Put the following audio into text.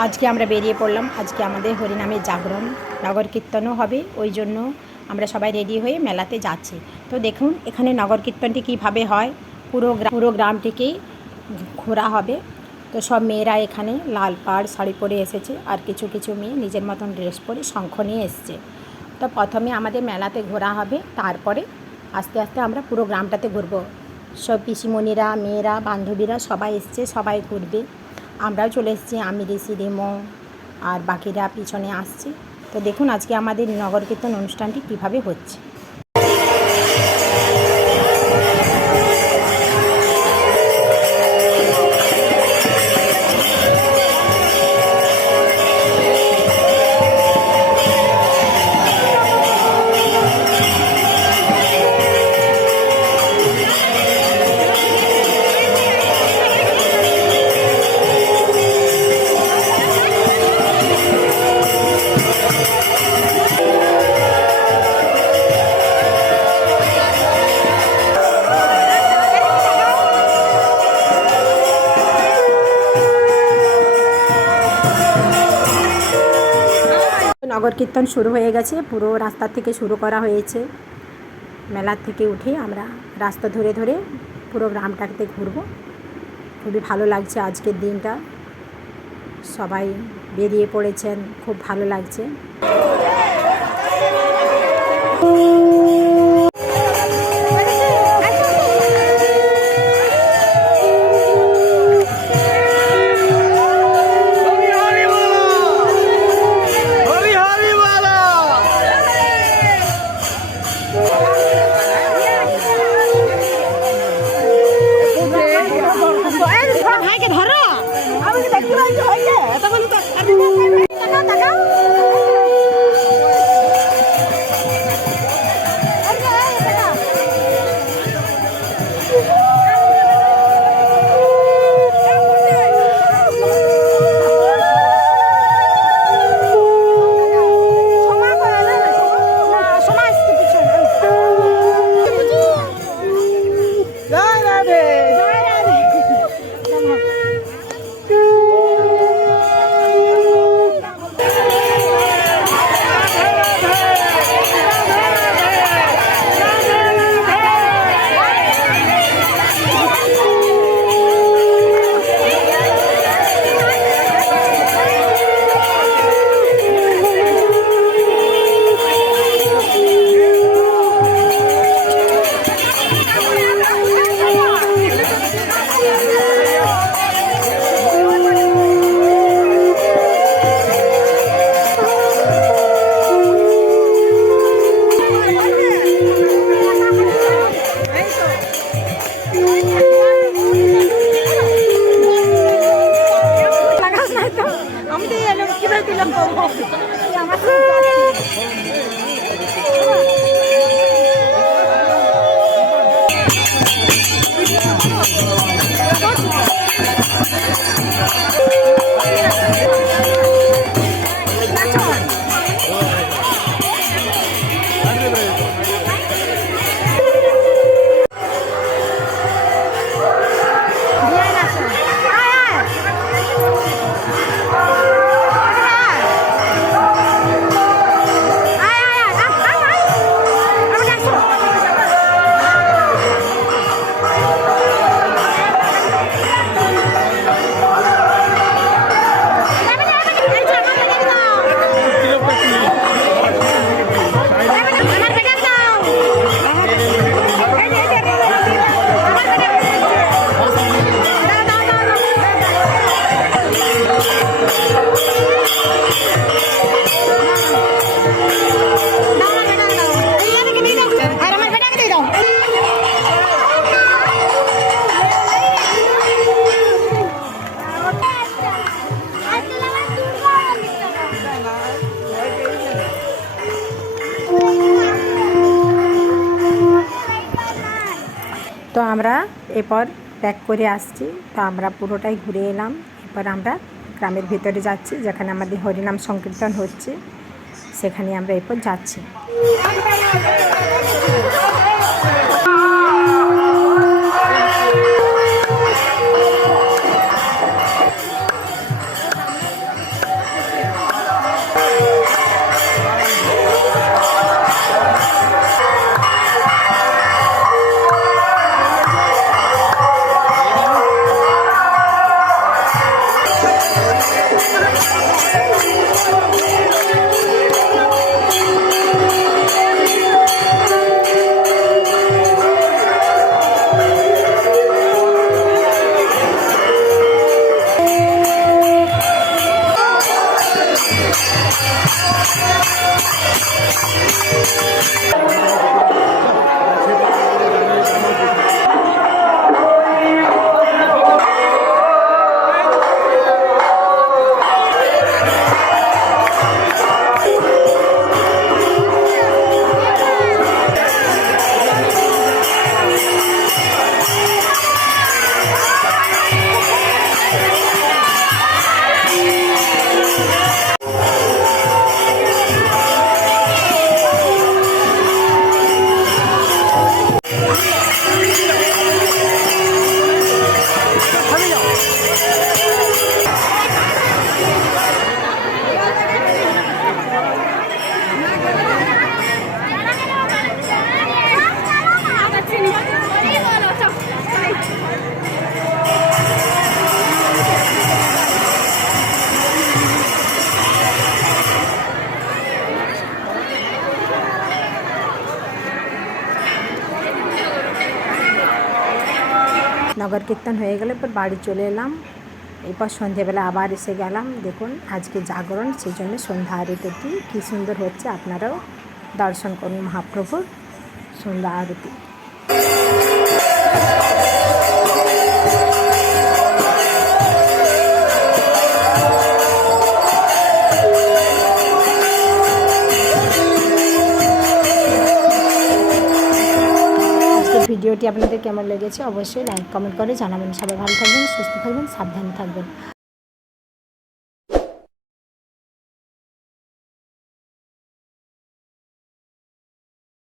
আজকে আমরা বেরিয়ে পড়লাম। আজকে আমাদের হরিনামের জাগরণ, নগর কীর্তনও হবে, ওই জন্য আমরা সবাই রেডি হয়ে মেলাতে যাচ্ছি। তো দেখুন এখানে নগর কীর্তনটি কীভাবে হয়, পুরো গ্রামটিকেই ঘোরা হবে। তো সব মেয়েরা এখানে লাল পাড় শাড়ি পরে এসেছে, আর কিছু কিছু মেয়ে নিজের মতন ড্রেস পরে শঙ্খ নিয়ে এসছে। তো প্রথমে আমাদের মেলাতে ঘোরা হবে, তারপরে আস্তে আস্তে আমরা পুরো গ্রামটাতে ঘুরবো। সব পিসিমণিরা, মেয়েরা, বান্ধবীরা সবাই এসছে, সবাই ঘুরবে। আমরাও চলে এসেছি, আমি, ঋষি, রিমো আর বাকিরা পিছনে আসছে। তো দেখুন আজকে আমাদের নগর কীর্তন অনুষ্ঠানটি কীভাবে হচ্ছে। নগর কীর্তন শুরু হয়ে গেছে, পুরো রাস্তা থেকে শুরু করা হয়েছে। মেলার থেকে উঠে আমরা রাস্তা ধরে ধরে পুরো গ্রামটাতে ঘুরব। খুবই ভালো লাগছে আজকের দিনটা, সবাই বেরিয়ে পড়েছেন, খুব ভালো লাগছে। তো আমরা এরপর ব্যাক করে আসছি। তো আমরা পুরোটাই ঘুরে এলাম। এরপর আমরা গ্রামের ভিতরে যাচ্ছি, যেখানে আমাদের হরিনাম সংকীর্তন হচ্ছে, সেখানে আমরা এরপর যাচ্ছি। নগর কীর্তন হয়ে গেলে এরপর বাড়ি চলে এলাম। এরপর সন্ধেবেলা আবার এসে গেলাম। দেখুন আজকে জাগরণ, সেই জন্য সন্ধ্যা আরতিটি কী সুন্দর হচ্ছে, আপনারাও দর্শন করুন মহাপ্রভুর সন্ধ্যা আরতি। ভিডিওটি আপনাদের কেমন লেগেছে অবশ্যই লাইক কমেন্ট করে জানাবেন। সবাই ভালো থাকবেন, সুস্থ থাকবেন, সাবধানে থাকবেন।